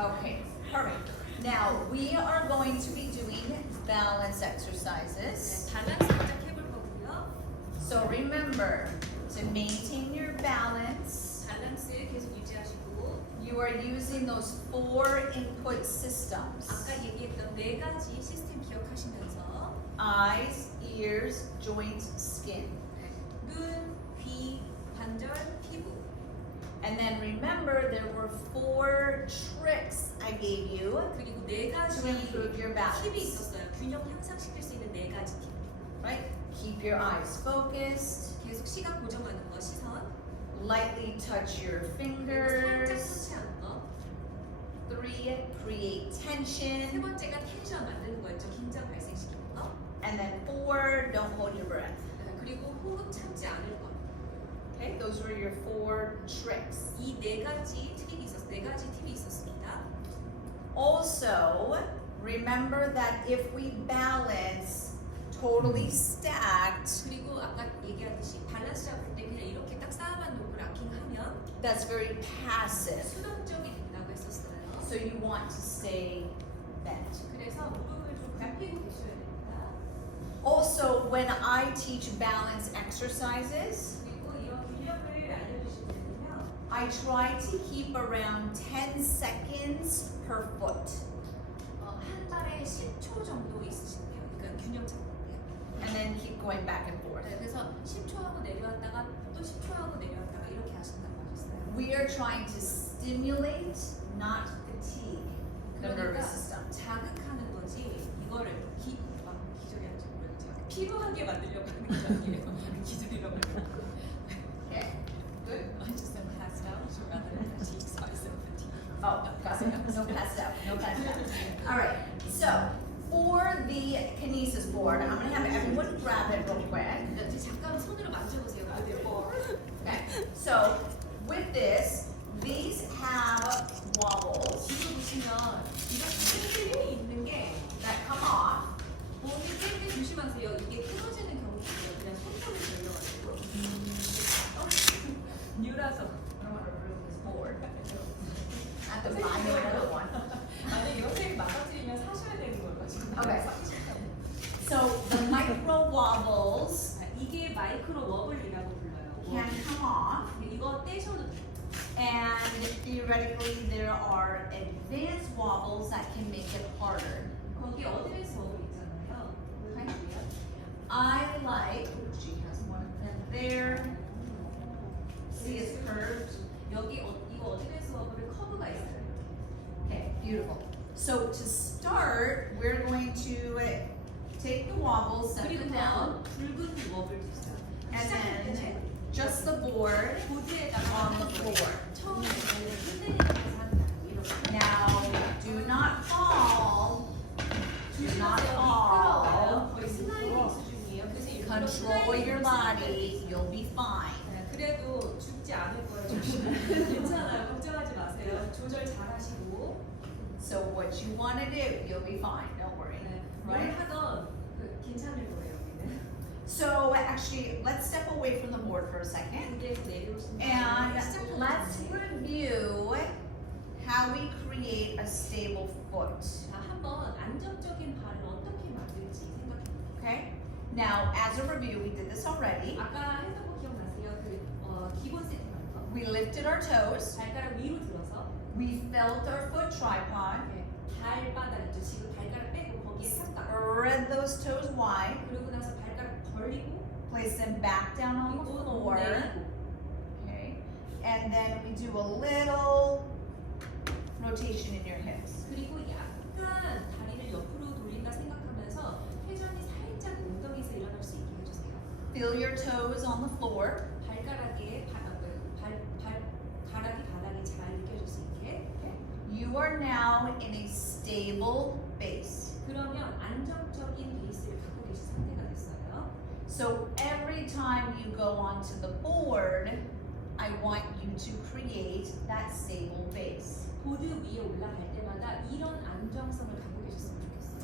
Okay, perfect. Now we are going to be doing balance exercises. 밸런스 시작해볼 거고요. So remember to maintain your balance. 밸런스 계속 유지하시고 You are using those 4 input systems. 아까 얘기했던 4가지 시스템 기억하시면서 Eyes, ears, joints, skin. 눈, 귀, 관절, 피부. And then remember there were 4 tricks I gave you 그리고 to 4가지 improve your balance. 팁이 있었어요. 균형 향상시킬 수 있는 4가지 팁. Right? Keep your eyes focused. 계속 시각 고정하는 거, 시선. Lightly touch your 그리고 살짝 fingers. 터치하는 거. 3, create 세 tension. 번째가 텐션 만드는 거였죠. 긴장 발생시키는 거. And then 4, don't hold your breath. 그리고 호흡 참지 않을 거. Okay, those were your 4 tricks. 이 4가지 팁이 네 가지 팁이 있었습니다. Also, remember that if we balance totally stacked, 그리고 아까 얘기하듯이 밸런스 잡을 때 그냥 이렇게 딱 쌓아만 놓고 락킹하면 that's very passive. 수동적이 된다고 했었어요. So you want to stay bent. 그래서 무릎을 좀 굽히고 계셔야 됩니다. Also, when I teach balance exercises, 그리고 이런 균형을 알려주실 때는요. I try to keep around 10 seconds per foot. 한 달에 10초 정도 있으신대요. 그러니까 균형 잡을 때. And then keep going back and forth. 네, 그래서 10초 하고 내려왔다가 또 10초 하고 내려왔다가 이렇게 하신다고 하셨어요. We are trying to stimulate, not fatigue the 그러니까 nervous system. 자극하는 거지 이거를 기절이 아니죠. 피로하게 만들려고 하는 게 아니에요. 기절이라고 하는 거. Okay, good. I just am passed out rather than fatigue, so I said fatigue. Oh, got it. No pass out. No pass out. All right. So for the kinesis board, I'm gonna have everyone grab it real quick. 잠깐 손으로 만져보세요. 그대로. Okay. So with this, these have wobbles 이거 보시면 이렇게 흔들림이 있는 게 that come off. 몸이 뗄때 조심하세요. 이게 끊어지는 경우도 있어요. 그냥 손톱이 걸려가지고. 뉴라서. I don't want to ruin this board. I have to buy you another one. 만약에 이런 색 망가뜨리면 사셔야 되는 걸 가지고. Okay. So the micro wobbles 이게 마이크로 워블이라고 불러요. can come off. 이거 떼셔도 돼요. And theoretically, there are advanced wobbles that can make it harder. 거기 어드레스 워블 있잖아요. 보여드릴게요. I like, oh, she has one of them there. See, it's curved. 여기 이거 어드레스 워블에 커브가 있어요. Okay, beautiful. So to start, we're going to take the wobbles, set them down, 그리고 붉은 워블도 있어요. and 시작할 then 때는 just the board 보드에다가 on the floor. 처음에 흔들리면서 한다. 이렇게. Now, do not fall. Do not fall. 미끄러워요. 거의 슬라이딩 수준이에요. 그래서 일부러 Control your 슬라이딩 body. You'll be fine. 네, 그래도 죽지 않을 거예요. 괜찮아요. 걱정하지 마세요. 조절 잘 하시고. So what you want to do, you'll be fine. Don't worry. 네, 뭘 Right? 하던 괜찮을 거예요. 우리는. So actually, let's step away from the board for a second. 무대에서 내려오신 And 다음에 시작하는 let's 거예요. review how we create a stable foot. 자, 한번 안정적인 발을 어떻게 만들지 생각해 볼게요. Okay? Now, as a review, we did this already. 아까 했던 거 기억나세요? 기본 세팅하는 거. We lifted our toes. 발가락 위로 들어서 We felt our foot tripod. 발바닥 있죠. 지금 발가락 빼고 거기에 삼각. Spread those toes wide. 그러고 나서 발가락 벌리고 Place them back down on the 그리고 floor. 내리고. Okay. And then we do a little rotation in your hips. 그리고 약간 다리를 옆으로 돌린다 생각하면서 회전이 살짝 엉덩이에서 일어날 수 있게 해주세요. Feel your toes on the floor. 발가락에 발가락이 바닥에 잘 느껴질 수 있게. You are now in a stable base. 그러면 안정적인 베이스를 갖고 계신 상태가 됐어요. So every time you go onto the board, I want you to create that stable base. 보드 위에 올라갈 때마다 이런 안정성을 갖고 계셨으면 좋겠어요.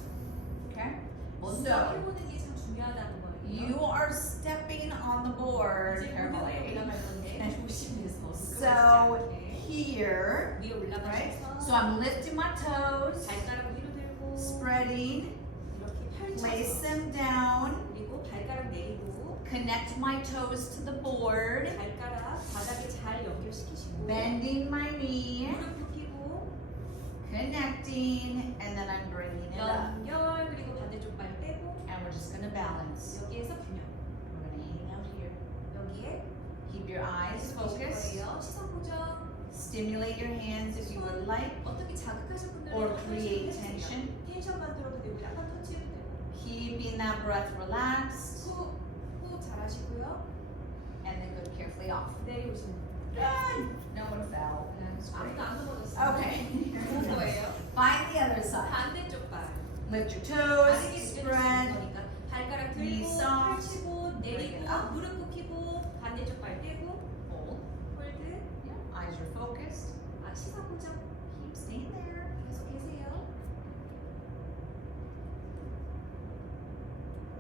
Okay? 먼저 So 해보는 게 참 중요하다는 거예요. you are stepping on the board 이제 보드 위에 carefully. 올라갈 건데 조심해서 So 미끄러지지 않게. here, 위에 right? 올라가셔서 So I'm lifting my toes, 발가락 위로 들고 spreading, 이렇게 place 펼쳐서 them down, 그리고 발가락 내리고 connect my toes to the board, 발가락 바닥에 잘 연결시키시고 bending my knee, 무릎 굽히고 connecting, and then I'm bringing it up. 연결 그리고 반대쪽 발 빼고 And we're just gonna balance. 여기에서 균형 We're gonna hang out here. 여기에 Keep your eyes 계속 보실 focused. 거예요. 시선 고정 Stimulate your hands if you would like. 어떻게 자극하실 분들은 Or 어떤 create 식으로 해주세요. tension. 텐션 만들어도 되고 약간 터치해도 되고 Keeping that breath relaxed. 후 잘하시고요. And then go carefully off. 내려오시는 Good. No one fell. That's 아무도 great. 안 넘어졌어요. Okay. 좋은 거예요. Find the other side. 반대쪽 발 Lift your toes. 바닥에 느껴지는 Spread. 거니까 발가락 Knees 들고 soft. 펼치고 Bring 내리고 it up. 무릎 굽히고 반대쪽 발 떼고 Hold. 홀드 Yeah. Eyes are focused. 시선 고정 Keep staying there. 계속 계세요.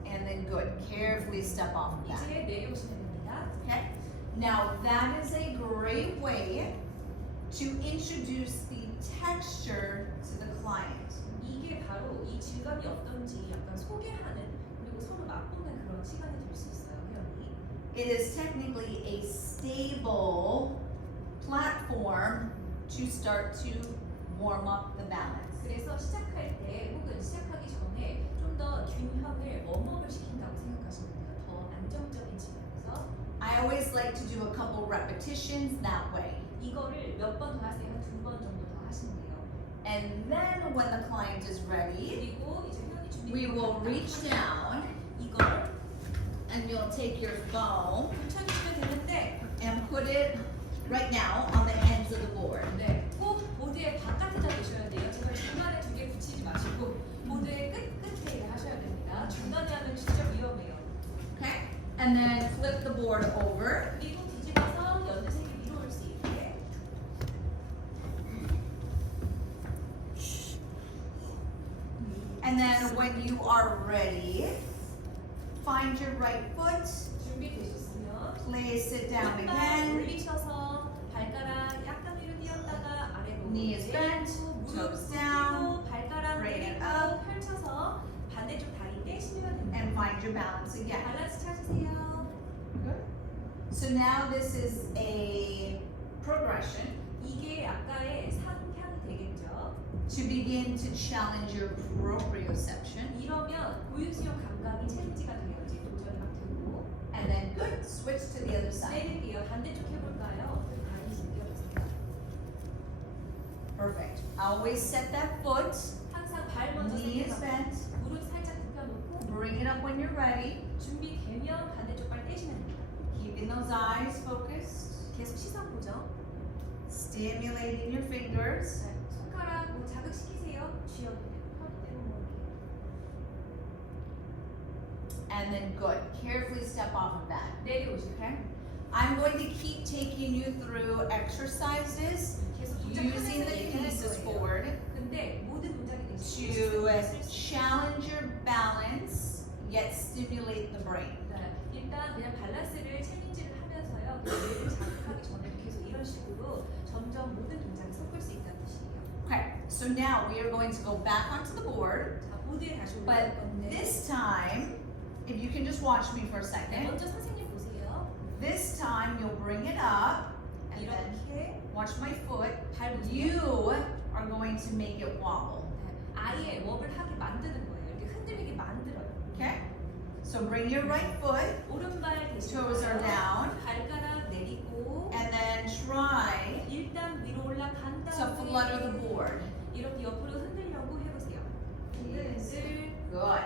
And then good. Carefully step off of that. 이제 내려오시면 됩니다. Okay. Now that is a great way to introduce the texture to the client. 이게 바로 이 질감이 어떤지 약간 소개하는 그리고 서로 맛보는 그런 시간이 될 수 있어요, 회원이. It is technically a stable platform to start to warm up the balance. 그래서 시작할 때 혹은 시작하기 전에 좀 더 균형을 웜업을 시킨다고 생각하시면 돼요. 더 안정적인 측면에서 I always like to do a couple repetitions that way. 이거를 몇 번 더 하세요? 한 2번 정도 더 하시면 돼요. And then when the client is ready, 그리고 이제 회원이 준비 we will reach down 이걸 and you'll take your foam 붙여주시면 되는데 and put it right now on the ends of the board. 네, 꼭 보드의 바깥에 잡으셔야 돼요. 제발 중간에 두 개 붙이지 마시고 보드의 끝에 하셔야 됩니다. 중간에 하면 진짜 위험해요. Okay? And then flip the board over. 그리고 뒤집어서 연두색이 위로 올 수 있게 And then when you are ready, find your right foot, 준비되셨으면 place it down 왼발 again. 올리셔서 발가락 약간 위로 뛰었다가 아래로 Knee is bent, 내리고, 무릎 toes down, 굽히고 발가락 bring it 내리고 up. 펼쳐서 반대쪽 다리 떼시면 됩니다. And find your balance again. 밸런스 찾으세요. Good. So now this is a progression 이게 아까의 상향이 되겠죠. to begin to challenge your proprioception. 이러면 고유수용 감각이 챌린지가 돼요. 이제 도전이 막 되고. And then good, switch to the other side. 내릴게요. 반대쪽 해볼까요? 다리 숙여보세요. Perfect. Always set that foot, 항상 발 먼저 knee is 세게 bent. 잡고 무릎 살짝 굽혀놓고 Bring it up when you're ready. 준비되면 반대쪽 발 떼시면 됩니다. Keeping those eyes focused. 계속 시선 고정. Stimulating your fingers. 네, 손가락 뭐 자극시키세요. 쥐어도 되고 펴도 되고 뭐 이렇게. And then good. Carefully step off of that. 내려오시고 Okay? I'm going to keep taking you through exercises 계속 using the 얘기할 kinesis 거예요. board 근데 모든 동작이 to challenge your balance yet stimulate the brain. 일단 그냥 밸런스를 챌린지를 하면서요. 뇌를 자극하기 전에도 계속 이런 식으로 점점 모든 동작을 섞을 수 있다는 뜻이에요. Okay, so now we are going to go back onto the board, 자, 보드에 다시 but 올라갈 건데 this time, if you can just watch me for a 네, second, 먼저 선생님 보세요. this time you'll bring it up and then 이렇게 watch my foot. 발 보세요. You are going to make it wobble. 네, 아예 웍을 하게 만드는 거예요. 이렇게 흔들리게 만들어요. Okay? So bring your right foot 오른발 대신 Toes are down. 발가락 내리고 and then try 일단 위로 올라간 to 다음에 flutter the board. 이렇게 옆으로 흔들려고 해보세요. Yes. 흔들 Good.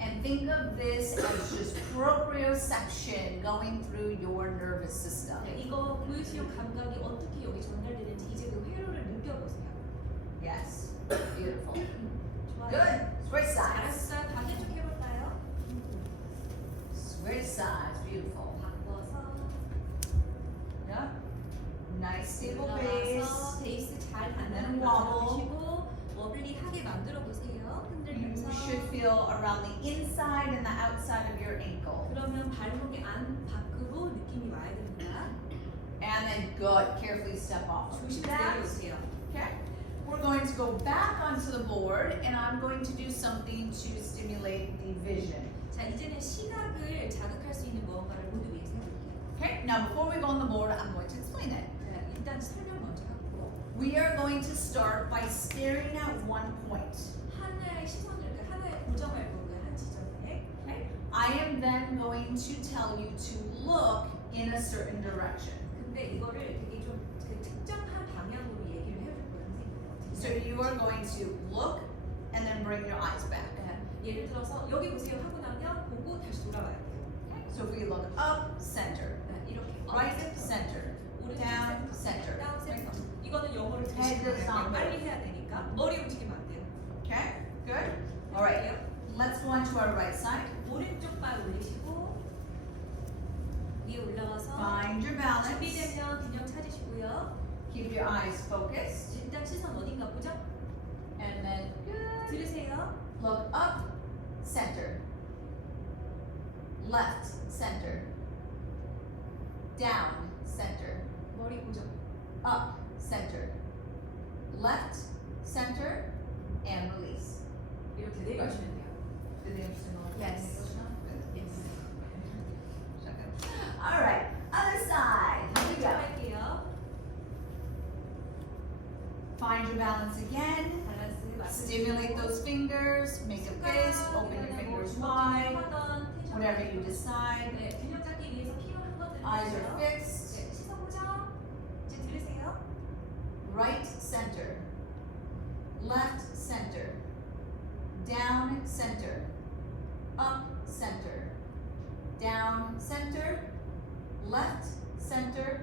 And think of this as just proprioception going through your nervous system. 네, 이거 고유수용 감각이 어떻게 여기 전달되는지 이제 그 회로를 느껴보세요. Yes. Beautiful. 좋아요. Good. Switch sides. 잘했어. 반대쪽 해볼까요? Switch sides. Beautiful. 바꿔서 Yep. Nice stable base. 올라와서 베이스 잘 And 닿는 then 거 wobble. 잡으시고 워블리하게 만들어 보세요. You 흔들면서 should feel around the inside and the outside of your ankle. 그러면 발목이 안 밖으로 느낌이 와야 됩니다. And then good. Carefully step off of 조심해서 that. 내려오세요. Okay. We're going to go back onto the board and I'm going to do something to stimulate the vision. 자, 이제는 시각을 자극할 수 있는 무언가를 모두 위해서 해볼게요. Okay, now before we go on the board, I'm going to explain it. 자, 일단 설명 먼저 하고 We are going to start by staring at one point. 하나의 시선을, 그러니까 하나의 고정할 거고요, 한 지점에. Okay? I am then going to tell you to look in a certain direction. 근데 이거를 되게 좀 그 특정한 방향으로 얘기를 해줄 거예요, 선생님이. So you are going to look and then bring your eyes back. 네, 예를 들어서 여기 보세요 하고 나면 보고 다시 돌아와야 돼요. Okay? So if we look up, center. 네, 이렇게. Right, 센터, center. 오른쪽 down, 센터, center. 다운 센터. 이거는 영어를 Head 들으시면 is on. 빨리 해야 되니까 머리 움직이면 안 돼요. Okay? Good? Alright. Let's go on to our right side. 오른쪽 발 올리시고 위에 올라가서 Find your balance. 준비되면 균형 찾으시고요. Keep your eyes focused. 일단 시선 어딘가 보죠? And then good. 들으세요. Look up, center. Left, center. Down, center. 머리 보죠. Up, center. Left, center, and release. 이렇게 내려주시면 돼요. Did they understand all of that? Yes. Yes. All right, other side. Here we go. 할게요. Find your balance again. 밸런스 맞추고 Stimulate those fingers. Make a fist. Open your fingers wide. Whatever you decide. 네, 균형 잡기 위해서 필요 한번 Eyes are 들으세요. fixed. 네, 시선 보죠. 이제 들으세요. Right center. Left center. Down center. Up center. Down center. Left center.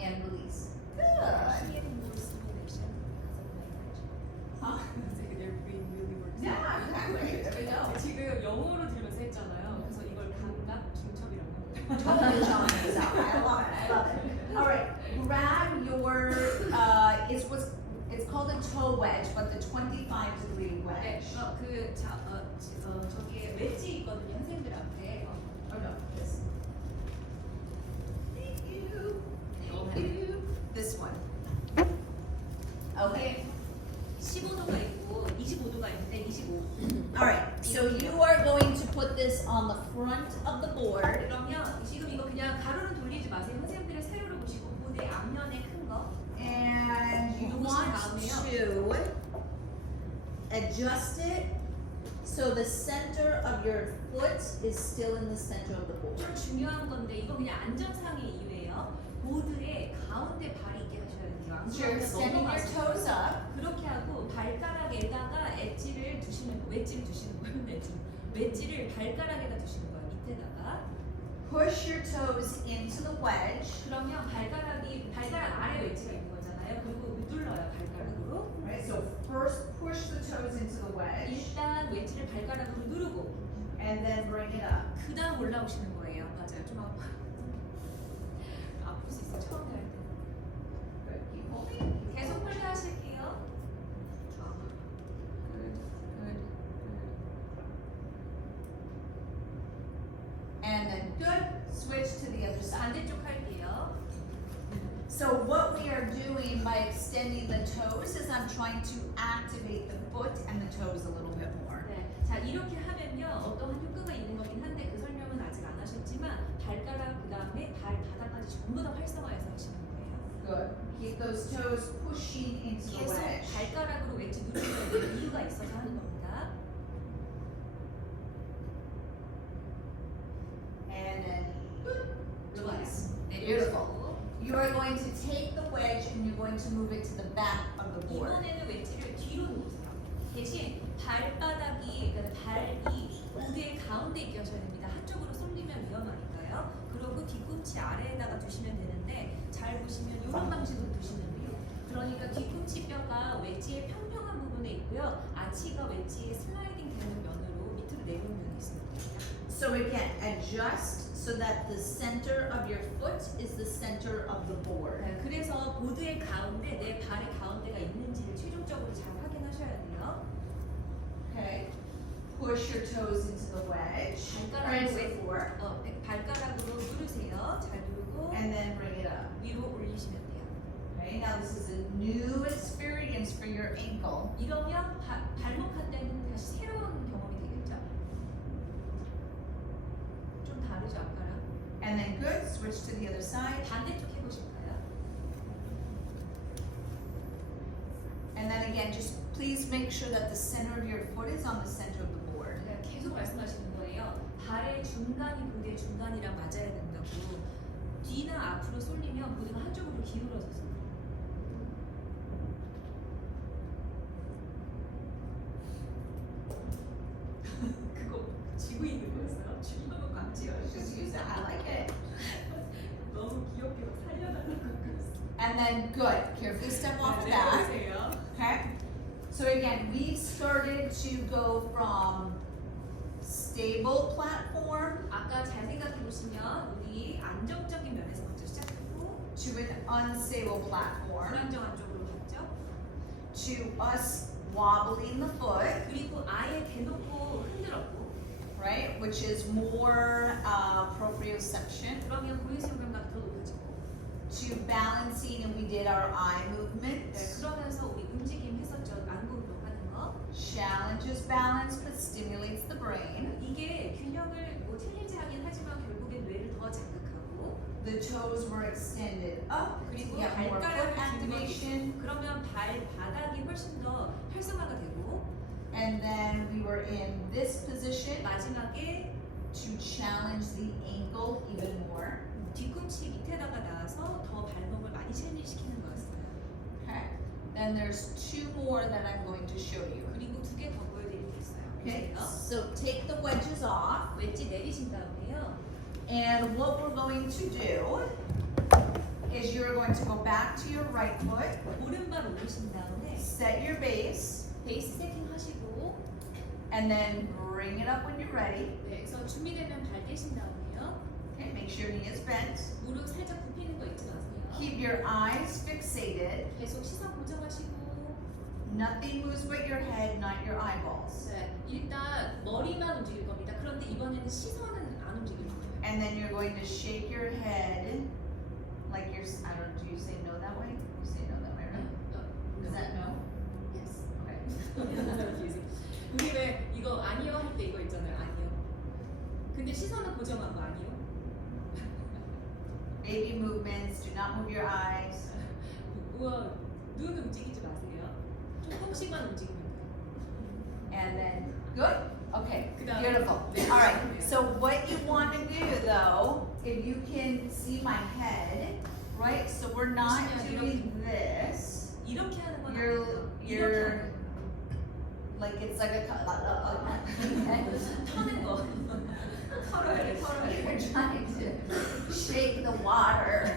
And release. Good. Huh? Yeah, exactly. There we go. 지금 영어로 들으면서 했잖아요. 그래서 이걸 감각 중첩이라고 합니다. Totally showing this out. I love it. I love it. All right, grab your. It's called a toe wedge, but the 25-degree 네, wedge. 저기에 웨지 있거든요, 선생님들한테. Oh no, this. Thank you. Thank you. This one. Okay. 15도가 있고 25도가 있는데 25. All right. So you are going to put this on the front of the board. 그러면 지금 이거 그냥 가로로 돌리지 마세요. 선생님들의 세로로 보시고 무대 앞면에 큰 거. And you want to adjust it so the center of your foot is still in the center of the board. 좀 중요한 건데 이거 그냥 안전상의 이유예요. 보드의 가운데 발이 있게 하셔야 돼요. 안 So you're 그러면 extending your 넘어가서 toes up. 그렇게 하고 발가락에다가 엣지를 두시는 거, 웨지를 두시는 거예요. 웨지를 발가락에다 두시는 거예요. 밑에다가. Push your toes into the wedge. 그러면 발가락 아래 웨지가 있는 거잖아요. 그리고 눌러요 발가락으로. Right. So first push the toes into the wedge, 일단 웨지를 발가락으로 누르고 and then bring it up. 그 다음 올라오시는 거예요. 맞아요. 좀 아파. 아플 수 있어 처음 할 때. Good. Keep holding. 계속 플레이하실게요. Good. Good. And then good. Switch to the other side. 반대쪽 할게요. So what we are doing by extending the toes is I'm trying to activate the foot and the toes a little bit more. 네. 자 이렇게 하면요 어떠한 효과가 있는 거긴 한데 그 설명은 아직 안 하셨지만 발가락 그 다음에 발 바닥까지 전부 다 활성화해서 하시는 거예요. Good. Keep those toes pushing into the 계속 wedge. 발가락으로 웨지 누르는 데 이유가 있어서 하는 겁니다. And then good. 좋아요. Release. 내려오시고. You are going to take the wedge and you're going to move it to the back of the board. 이번에는 웨지를 뒤로 놓으세요. 대신 발바닥이, 그러니까 발이 무대 가운데 있게 하셔야 됩니다. 한쪽으로 쏠리면 위험하니까요. 그리고 뒤꿈치 아래에다가 두시면 되는데 잘 보시면 이런 방식으로 두시면 돼요. 그러니까 뒤꿈치 뼈가 웨지의 평평한 부분에 있고요. 아치가 웨지의 슬라이딩 되는 면으로 밑으로 내려오는 면이 있습니다. So again, adjust so that the center of your foot is the center of the board. 네, 그래서 보드의 가운데 내 발의 가운데가 있는지를 최종적으로 잘 확인하셔야 돼요. Okay. Push your toes into the wedge. 발가락 Or into 왼- the floor. 발가락으로 누르세요. 잘 누르고 And then bring it up. 위로 올리시면 돼요. Okay, now this is a new experience for your ankle. 이러면 발목할 때는 다시 새로운 경험이 되겠죠? 좀 다르죠, 아까랑? And then good, switch to the other side. 반대쪽 해보실까요? And then again, just please make sure that the center of your foot is on the center of the board. 제가 계속 말씀하시는 거예요. 발의 중간이 보드의 중간이랑 맞아야 된다고. 뒤나 앞으로 쏠리면 보드가 한쪽으로 기울어져서. 그거 쥐고 있는 거였어요? 쥐고 감지요. Just use it, I like it. 너무 귀엽게 살려달라고 그랬어. And then good, carefully step off of that. 보세요. Okay? So again, we've started to go from stable platform 아까 잘 생각해 보시면 우리 안정적인 면에서 먼저 시작했고 to an unstable platform 불안정한 쪽으로 갔죠. to us wobbling the foot, 그리고 아예 대놓고 흔들었고 right? Which is more proprioception, 그러면 고유수용 감각이 더 높아지고 to balancing, and we did our eye movement. 네, 그러면서 우리 움직임 했었죠. 안구 운동하는 거. Challenges balance but stimulates the brain. 이게 균형을 뭐 틀리지 하긴 하지만 결국엔 뇌를 더 자극하고 The toes were extended up to 그리고 get more foot 발가락을 activation. 길게 그러면 발바닥이 훨씬 더 활성화가 되고 And then we were in this position 마지막에 to challenge the ankle even more. 뒤꿈치 밑에다가 놔서 더 발목을 많이 챌린지시키는 거였어요. Okay. Then there's two more that I'm going to show you. 그리고 두 개 더 보여드리고 있어요. Okay. 보세요. So take the wedges off, 웨지 내리신 다음에요. and what we're going to do is you're going to go back to your right foot, 오른발 올리신 다음에 set your base, 베이스 세팅하시고 and then bring it up when you're ready. 네, 그래서 준비되면 발 떼신 다음에요. Okay. Make sure your knee is bent. 무릎 살짝 굽히는 거 잊지 마세요. Keep your eyes fixated. 계속 시선 고정하시고 Nothing moves but your head, not your eyeballs. 네, 일단 머리만 움직일 겁니다. 그런데 이번에는 시선은 안 움직일 거예요. And then you're going to shake your head like you're, I don't know, do you say no that way? You say no that way, right? Is that no? Yes. Okay. 우리 왜 이거 아니요 할 때 이거 있잖아요. 아니요. 근데 시선은 고정한 거 아니요? Baby movements, do not move your eyes. 우와, 눈 움직이지 마세요. 조금씩만 움직이면 돼요. And then, good? Okay, 그다음에- beautiful. 네. All right, so what you want to do though, if you can see my head, right? So we're not 보시면 doing this. 이렇게 하는 건 You're, 아니에요. 이렇게 you're, 하는 like it's like a, 터는 거. 털어야 돼, 털어야 돼. You're trying to shake the water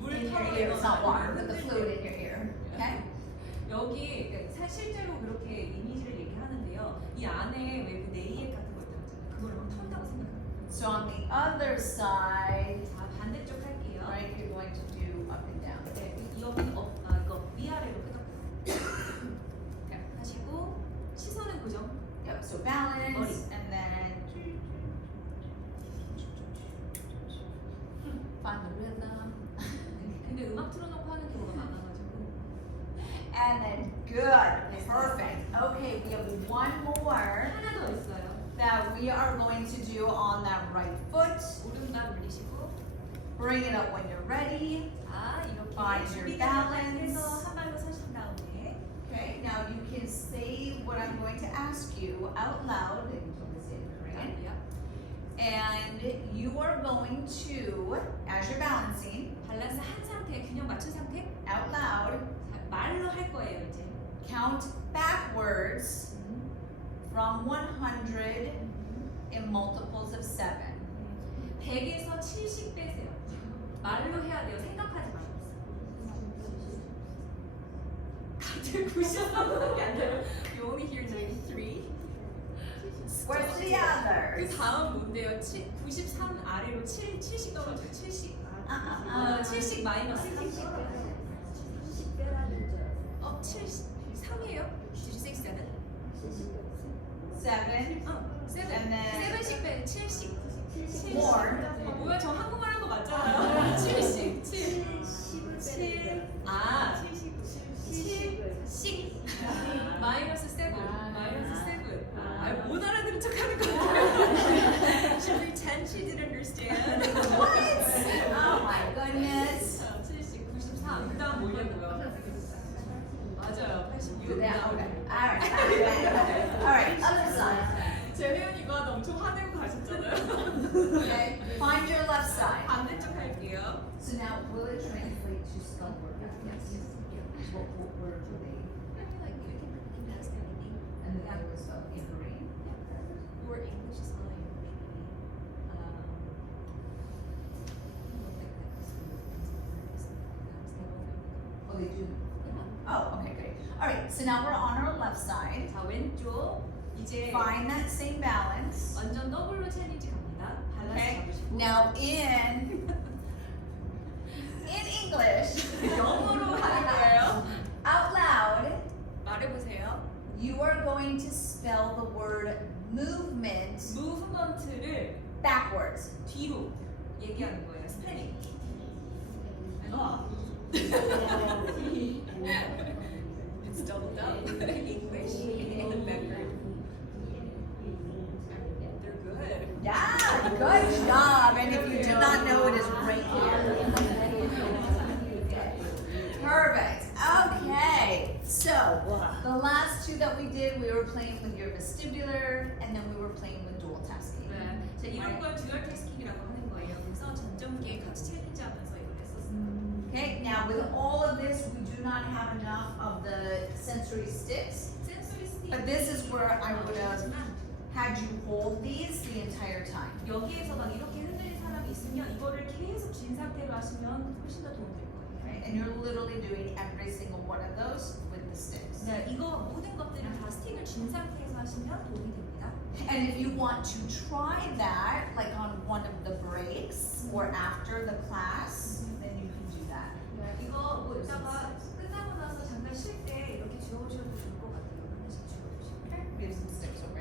물 in your 털어내고 ear. It's not water, but the 흔들 fluid 때. in your ear. Okay? 여기 실제로 그렇게 이미지를 얘기하는데요. 이 안에 왜 그 네이액 같은 거 있잖아요. 그걸 막 턴다고 생각해요. So on the other side, 자, 반대쪽 할게요. right, you're going to do up and down. 네, 여기는 이거 위아래로 끄덕끄덕. Okay. 하시고 시선은 고정. Yep, so balance, 머리. and then find the rhythm. 근데 음악 틀어놓고 하는 경우가 많아가지고. And then good, perfect. Okay, we have one more 하나 더 있어요. that we are going to do on that right foot. 오른발 올리시고. Bring it up when you're ready. 자, 이렇게 Find your 준비된 balance. 상태에서 한 발로 서신 다음에 Okay, now you can say what I'm going to ask you out loud. And you can say it in Korean. 자, And you are going to, as you're balancing, 밸런스 한 상태, 균형 맞춘 상태. out loud, 자, 말로 할 거예요 이제. count backwards from 100 in multiples of 7. 100에서 70 빼세요. 말로 해야 돼요. 생각하지 마세요. 갑자기 93밖에 안 돼요. You only hear 93. Where's the 그 others? 다음 뭔데요? 93 아래로 70 떨어져요. 70. 70 마이너스 30. 73이에요? 6, 7? 7. 세븐. And then- 7씩 빼. 70. More. 뭐야? 저 한국말 한 거 맞잖아요. 70. 7. 6 마이너스 7 마이너스 7 못 알아들은 척하는 거 같아요. She pretend she didn't understand. What? Oh my goodness. 70, 93 그다음 뭐냐고요? 맞아요. 86 Yeah, okay. Alright, other side. 제 혜연이가 엄청 화내고 가셨잖아요. Okay, find your left side. 반대쪽 할게요. So now, will it translate to spell word? Yes. What word do they? Like you can ask anything. And then that was spelled in green. Your English is like Oh, they do. Oh, okay, great. Alright, so now we're on our left side. 자 왼쪽 이제 Find that same balance. 완전 더블로 챌린지 갑니다. 밸런스 Okay. 잡으시고 Now in English, 영어로 하는 거예요. out loud, 말해보세요. you are going to spell the word movement 무브먼트를 backwards. 뒤로 얘기하는 거예요. 스페링. It's doubled up. English and Mandarin. They're good. Yeah, good job. And if you did not know, it is right here. Perfect. Okay. So the last two that we did, we were playing with your vestibular, and then we were playing with dual tasking. 네. 자, 이런 걸 듀얼 태스킹이라고 하는 거예요. 그래서 전점기에 같이 챌린지하면서 이걸 했었어요. Okay. Now with all of this, we do not have enough of the sensory sticks, 센소리 스틱. but this is where I would have had you hold these the entire time. 여기에서 막 이렇게 흔들린 사람이 있으면 이거를 계속 쥔 상태로 하시면 훨씬 더 도움될 거예요. Right? And you're literally doing every single one of those with the sticks. 네, 이거 모든 것들을 다 스틱을 쥔 상태에서 하시면 도움이 됩니다. And if you want to try that, like on one of the breaks or after the class, then you can do that. 네, 이거 뭐 이따가 끝나고 나서 잠깐 쉴 때 이렇게 주워오셔도 좋을 것 같아요. 하나씩 주워주시고. Okay? We have some sticks over